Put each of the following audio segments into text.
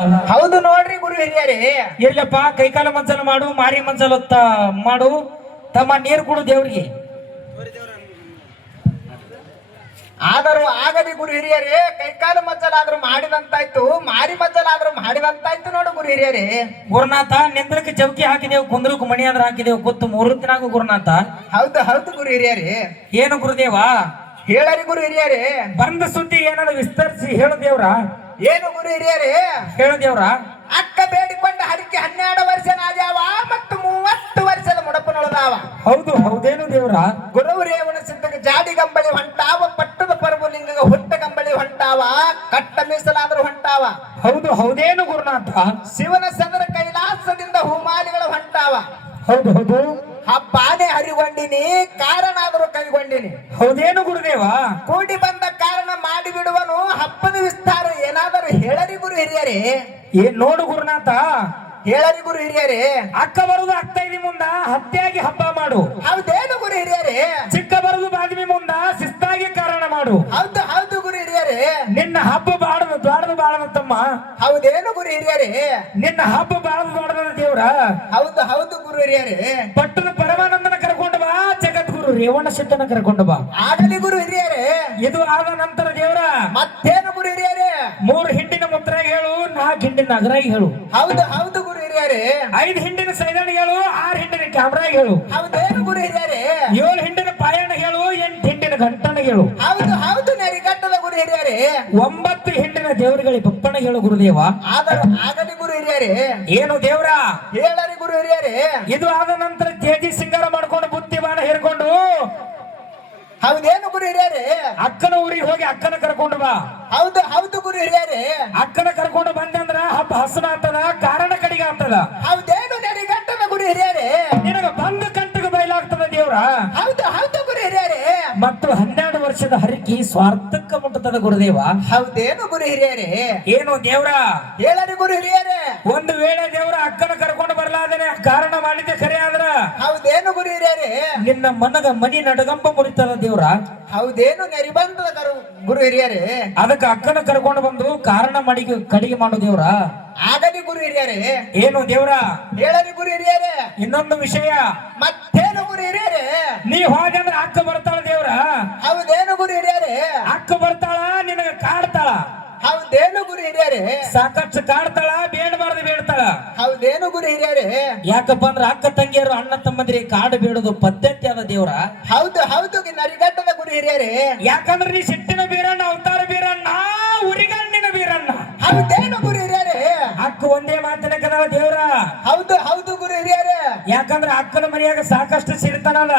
ಹೌದು ನೋಡ್ರಿ ಗುರು ಹಿರಿಯರೇ. ಇರ್ಲಪ್ಪ ಕೈಕಾಲ ಮಂಚಲ ಮಾಡು, ಮಾರಿ ಮಂಚಲ ಮಾಡು, ತಮ್ಮ ನೀರು ಕೊಡು ದೇವ್ರಿಗೆ. ಆದರೂ ಆಗಲಿ ಗುರು ಹಿರಿಯರೇ, ಕೈಕಾಲು ಮಜ್ಜಲಾದ್ರೂ ಮಾಡಿದಂತಾಯ್ತು, ಮಾರಿ ಮಜ್ಜಲಾದ್ರೂ ಮಾಡಿದಂತಾಯ್ತು ನೋಡು ಗುರು ಹಿರಿಯರೇ. ಗುರುನಾಥ ನಿಂದ್ರಕ್ಕೆ ಚೌಕಿ ಹಾಕಿದೆವು, ಕುಂದ್ರಕ್ಕೆ ಮಣಿ ಆದ್ರ ಹಾಕಿದೆವು, ಕೂತು ಮೂರು ದಿನಾಗು ಗುರುನಾಥ. ಹೌದು ಹೌದು ಗುರು ಹಿರಿಯರೇ. ಏನು ಗುರುದೇವ ಹೇಳರಿ ಗುರು ಹಿರಿಯರೇ. ಬಂದ ಸುದ್ದಿ ಏನಾದ್ರು ವಿಸ್ತರಿಸಿ ಹೇಳು ದೇವ್ರ. ಏನು ಗುರು ಹಿರಿಯರೇ? ಹೇಳು ದೇವ್ರ. ಅಕ್ಕ ಬೇಡಿಕೊಂಡ ಹರಿಕೆ 12 ವರ್ಷ ನಾದ್ಯಾವ ಮತ್ತು 30 ವರ್ಷದ ಮುಡಪನೊಳದಾವ. ಹೌದು ಹೌದೇನು ದೇವ್ರ. ಗುರುರೇವನ ಸಿದ್ಧಗೆ ಜಾಡಿ ಗಂಬಳಿ ಹೊಂಟಾವ, ಪಟ್ಟದ ಪರ್ಬುಲಿಂಗ ಹುಟ್ಟ ಗಂಬಳಿ ಹೊಂಟಾವ, ಕಟ್ಟ ಮೀಸಲಾದ್ರೂ ಹೊಂಟಾವ. ಹೌದು ಹೌದೇನು ಗುರುನಾಥ. ಶಿವನ ಸದರ ಕೈಲಾಸದಿಂದ ಹೂಮಾಲಿಗಳು ಹೊಂಟಾವ. ಹೌದು ಹೌದು. ಹಬ್ಬಾನೆ ಹರಿಗೊಂಡಿನಿ, ಕಾರಣ ಆದರೂ ಕೈಗೊಂಡಿನಿ. ಹೌದೇನು ಗುರುದೇವ. ಕೂಡಿ ಬಂದ ಕಾರಣ ಮಾಡಿಬಿಡುವನು, ಹಬ್ಬದ ವಿಸ್ತಾರ ಏನಾದರೂ ಹೇಳರಿ ಗುರು ಹಿರಿಯರೇ. ಏನ್ ನೋಡು ಗುರುನಾಥ, ಹೇಳರಿ ಗುರು ಹಿರಿಯರೇ. ಅಕ್ಕ ಬರುದು ಆಗ್ತೈದಿ ಮುಂದ ಹತ್ಯೆಯಾಗಿ ಹಬ್ಬ ಮಾಡು. ಹೌದೇನು ಗುರು ಹಿರಿಯರೇ. ಚಿಕ್ಕ ಬರುದು ಬಾದ್ಮಿ ಮುಂದ ಶಿಸ್ತಾಗಿ ಕಾರಣ ಮಾಡು. ಹೌದು ಹೌದು ಗುರು ಹಿರಿಯರೇ. ನಿನ್ನ ಹಬ್ಬ ಬಾಳದು ದ್ವಾಡದು ಬಾಳದ ತಮ್ಮ. ಹೌದೇನು ಗುರು ಹಿರಿಯರೇ. ನಿನ್ನ ಹಬ್ಬ ಬಾಳದು ದ್ವಾಡದ ದೇವ್ರ. ಹೌದು ಹೌದು ಗುರು ಹಿರಿಯರೇ. ಪಟ್ಟದ ಪರಮಾನಂದನ ಕರ್ಕೊಂಡು ಬಾ, ಜಗದ್ಗುರು ರೇವಣ ಸಿದ್ಧನ ಕರ್ಕೊಂಡು ಬಾ. ಆಗಲಿ ಗುರು ಹಿರಿಯರೇ. ಇದು ಆದ ನಂತರ ದೇವ್ರ ಮತ್ತೇನು ಗುರು ಹಿರಿಯರೇ. 3 ಹಿಂಡಿನ ಮುದ್ರಾಗಿ ಹೇಳು, 4 ಹಿಂಡಿನ ನಗರಾಗಿ ಹೇಳು. ಹೌದು ಹೌದು ಗುರು ಹಿರಿಯರೇ. 5 ಹಿಂಡಿನ ಸೈದಾಣಿಗೆ ಹೇಳು, 6 ಹಿಂಡಿನ ಕ್ಯಾಮ್ರಾಗಿ ಹೇಳು. ಹೌದೇನು ಗುರು ಹಿರಿಯರೇ. 7 ಹಿಂಡಿನ ಪಾಯಣ ಹೇಳು, 8 ಹಿಂಡಿನ ಗಂಟನಿಗೆ ಹೇಳು. ಹೌದು ಹೌದು ನೆರಿಗಟ್ಟದ ಗುರು ಹಿರಿಯರೇ. 9 ಹಿಂಡಿನ ದೇವರುಗಳಿಗೆ ಬಪ್ಪನ ಹೇಳು ಗುರುದೇವ. ಆದರೂ ಆಗಲಿ ಗುರು ಹಿರಿಯರೇ. ಏನು ದೇವ್ರ. ಹೇಳರಿ ಗುರು ಹಿರಿಯರೇ. ಇದು ಆದ ನಂತರ ತೇಜಿ ಸಿಂಗಾರ ಮಾಡ್ಕೊಂಡು ಬುದ್ಧಿಮಾನ ಹೇರ್ಕೊಂಡು ಹೌದೇನು ಗುರು ಹಿರಿಯರೇ. ಅಕ್ಕನ ಊರಿಗೆ ಹೋಗಿ ಅಕ್ಕನ ಕರ್ಕೊಂಡು ಬಾ. ಹೌದು ಹೌದು ಗುರು ಹಿರಿಯರೇ. ಅಕ್ಕನ ಕರ್ಕೊಂಡು ಬಂದಂದ್ರ ಹಬ್ಬ ಹಸನ ಆಗ್ತದ, ಕಾರಣ ಕಡಿಗೆ ಆಗ್ತದ. ಹೌದೇನು ನೆರಿಗಟ್ಟದ ಗುರು ಹಿರಿಯರೇ. ನಿನಗ ಬಂದ ಕಂಟಗ ಬಯಲಾಗ್ತದ ದೇವ್ರ. ಹೌದು ಹೌದು ಗುರು ಹಿರಿಯರೇ. ಮತ್ತು 12 ವರ್ಷದ ಹರಕಿ ಸ್ವಾರ್ಥಕ್ಕ ಮುಟ್ಟುತ್ತದೆ ಗುರುದೇವ. ಹೌದೇನು ಗುರು ಹಿರಿಯರೇ. ಏನು ದೇವ್ರ. ಹೇಳರಿ ಗುರು ಹಿರಿಯರೇ. ಒಂದು ವೇಳೆ ದೇವ್ರ ಅಕ್ಕನ ಕರ್ಕೊಂಡು ಬರ್ಲಾದೇನೆ ಕಾರಣ ಮಾಡಿದ್ದೆ ಖರೆ ಆದ್ರ ಹೌದೇನು ಗುರು ಹಿರಿಯರೇ. ನಿನ್ನ ಮನಗ ಮನಿ ನಡಗಂಬ ಮುರಿತದ ದೇವ್ರ. ಹೌದೇನು ನೆರಿಬಂಧದ ಗುರು ಹಿರಿಯರೇ. ಅದಕ್ಕೆ ಅಕ್ಕನ ಕರ್ಕೊಂಡು ಬಂದು ಕಾರಣ ಮಾಡಿ ಕಡಿಗೆ ಮಾಡೋ ದೇವ್ರ. ಆಗಲಿ ಗುರು ಹಿರಿಯರೇ. ಏನು ದೇವ್ರ. ಹೇಳರಿ ಗುರು ಹಿರಿಯರೇ. ಇನ್ನೊಂದು ವಿಷಯ. ಮತ್ತೇನು ಗುರು ಹಿರಿಯರೇ. ನೀ ಹೋಗಂದ್ರ ಅಕ್ಕ ಬರ್ತಾಳ ದೇವ್ರ. ಹೌದೇನು ಗುರು ಹಿರಿಯರೇ. ಅಕ್ಕ ಬರ್ತಾಳ, ನಿನಗ ಕಾಡ್ತಾಳ. ಹೌದೇನು ಗುರು ಹಿರಿಯರೇ. ಸಾಕಷ್ಟು ಕಾಡ್ತಾಳ, ಬೇಡಬಾರ್ದು ಬೇಡ್ತಾಳ. ಹೌದೇನು ಗುರು ಹಿರಿಯರೇ. ಯಾಕಪ್ಪ ಅಂದ್ರ ಅಕ್ಕ ತಂಗಿಯರು ಅಣ್ಣ ತಮ್ಮಂದ್ರಿಗೆ ಕಾಡು ಬೇಡೋದು ಪದ್ಧತಿ ಆದ ದೇವ್ರ. ಹೌದು ಹೌದು ನರಿಗಟ್ಟದ ಗುರು ಹಿರಿಯರೇ. ಯಾಕಂದ್ರೆ ನೀ ಸಿಟ್ಟಿನ ಬೀರಣ್ಣ, ಅವತಾರ ಬೀರಣ್ಣ, ಉರಿಗಣ್ಣಿನ ಬೀರಣ್ಣ. ಹೌದೇನು ಗುರು ಹಿರಿಯರೇ. ಅಕ್ಕ ಒಂದೇ ಮಾತಿನ ಕದಳ ದೇವ್ರ. ಹೌದು ಹೌದು ಗುರು ಹಿರಿಯರೇ. ಯಾಕಂದ್ರೆ ಅಕ್ಕನ ಮನೆಯಾಗ ಸಾಕಷ್ಟು ಸಿರಿತನದ.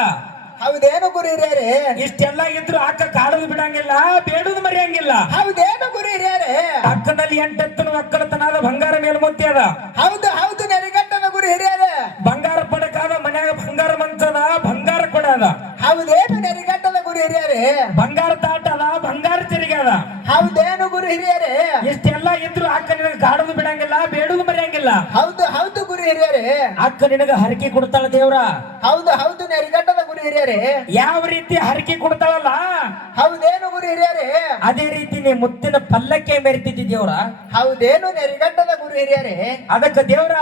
ಹೌದೇನು ಗುರು ಹಿರಿಯರೇ. ಇಷ್ಟೆಲ್ಲ ಇದ್ರು ಅಕ್ಕ ಕಾಡೋದು ಬಿಡಂಗಿಲ್ಲ, ಬೇಡುದು ಮರೆಯಂಗಿಲ್ಲ. ಹೌದೇನು ಗುರು ಹಿರಿಯರೇ. ಅಕ್ಕನಲ್ಲಿ 8 ಒಕ್ಕಲತನದ ಬಂಗಾರ ಮೇಲ್ಮುಂತಿ ಅದ. ಹೌದು ಹೌದು ನೆರಿಗಟ್ಟದ ಗುರು ಹಿರಿಯರೇ. ಬಂಗಾರ ಪಡಕಾದ, ಮನ್ಯಾಗ ಬಂಗಾರ ಮಂಚದ, ಬಂಗಾರ ಕೊಡ ಅದ. ಹೌದೇನು ನೆರಿಗಟ್ಟದ ಗುರು ಹಿರಿಯರೇ. ಬಂಗಾರ ತಾಟ ಅದ, ಬಂಗಾರ ತೆರಿಗೆ ಅದ. ಹೌದೇನು ಗುರು ಹಿರಿಯರೇ. ಇಷ್ಟೆಲ್ಲ ಇದ್ರು ಅಕ್ಕ ನಿನಗ ಕಾಡೋದು ಬಿಡಂಗಿಲ್ಲ, ಬೇಡುದು ಮರೆಯಂಗಿಲ್ಲ. ಹೌದು ಹೌದು ಗುರು ಹಿರಿಯರೇ. ಅಕ್ಕ ನಿನಗ ಹರಕೆ ಕೊಡ್ತಾಳ ದೇವ್ರ. ಹೌದು ಹೌದು ನೆರಿಗಟ್ಟದ ಗುರು ಹಿರಿಯರೇ. ಯಾವ ರೀತಿ ಹರಕೆ ಕೊಡ್ತಾಳಲ್ಲ, ಹೌದೇನು ಗುರು ಹಿರಿಯರೇ. ಅದೇ ರೀತಿ ನೀ ಮುತ್ತಿನ ಪಲ್ಲಕ್ಕೆ ಮೆರಿತಿದ್ದಿ ದೇವ್ರ. ಹೌದೇನು ನೆರಿಗಟ್ಟದ ಗುರು ಹಿರಿಯರೇ. ಅದಕ್ಕೆ ದೇವ್ರ.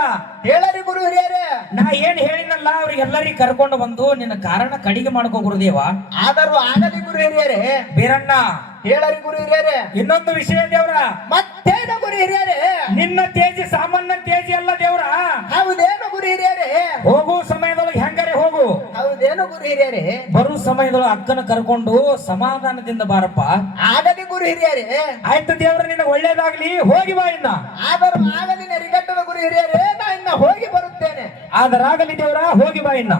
ಹೇಳರಿ ಗುರು ಹಿರಿಯರೇ. ನಾ ಏನ್ ಹೇಳಿನಲ್ಲ ಅವ್ರಿಗೆಲ್ಲರಿಗೆ ಕರ್ಕೊಂಡು ಬಂದು ನಿನ್ನ ಕಾರಣ ಕಡಿಗೆ ಮಾಡ್ಕೋ ಗುರುದೇವ. ಆದರೂ ಆಗಲಿ ಗುರು ಹಿರಿಯರೇ. ಬೀರಣ್ಣ. ಹೇಳರಿ ಗುರು ಹಿರಿಯರೇ. ಇನ್ನೊಂದು ವಿಷಯ ದೇವ್ರ. ಮತ್ತೇನು ಗುರು ಹಿರಿಯರೇ. ನಿನ್ನ ತೇಜಿ ಸಾಮಾನ್ಯ ತೇಜಿ ಅಲ್ಲ ದೇವ್ರ. ಹೌದೇನು ಗುರು ಹಿರಿಯರೇ. ಹೋಗು ಸಮಯದೊಳಗೆ ಹೆಂಗಾರೆ ಹೋಗು. ಹೌದೇನು ಗುರು ಹಿರಿಯರೇ. ಬರು ಸಮಯದೊಳಗೆ ಅಕ್ಕನ ಕರ್ಕೊಂಡು ಸಮಾಧಾನದಿಂದ ಬಾರಪ್ಪ. ಆಗಲಿ ಗುರು ಹಿರಿಯರೇ. ಆಯ್ತು ದೇವ್ರ, ನಿನ್ನ ಒಳ್ಳೇದಾಗ್ಲಿ, ಹೋಗಿ ಬಾ ಇನ್ನ. ಆದರೂ ಆಗಲಿ ನೆರಿಗಟ್ಟದ ಗುರು ಹಿರಿಯರೇ. ನಾ ಇನ್ನ ಹೋಗಿ ಬರುತ್ತೇನೆ. ಆದರಾಗಲಿ ದೇವ್ರ, ಹೋಗಿ ಬಾ ಇನ್ನ.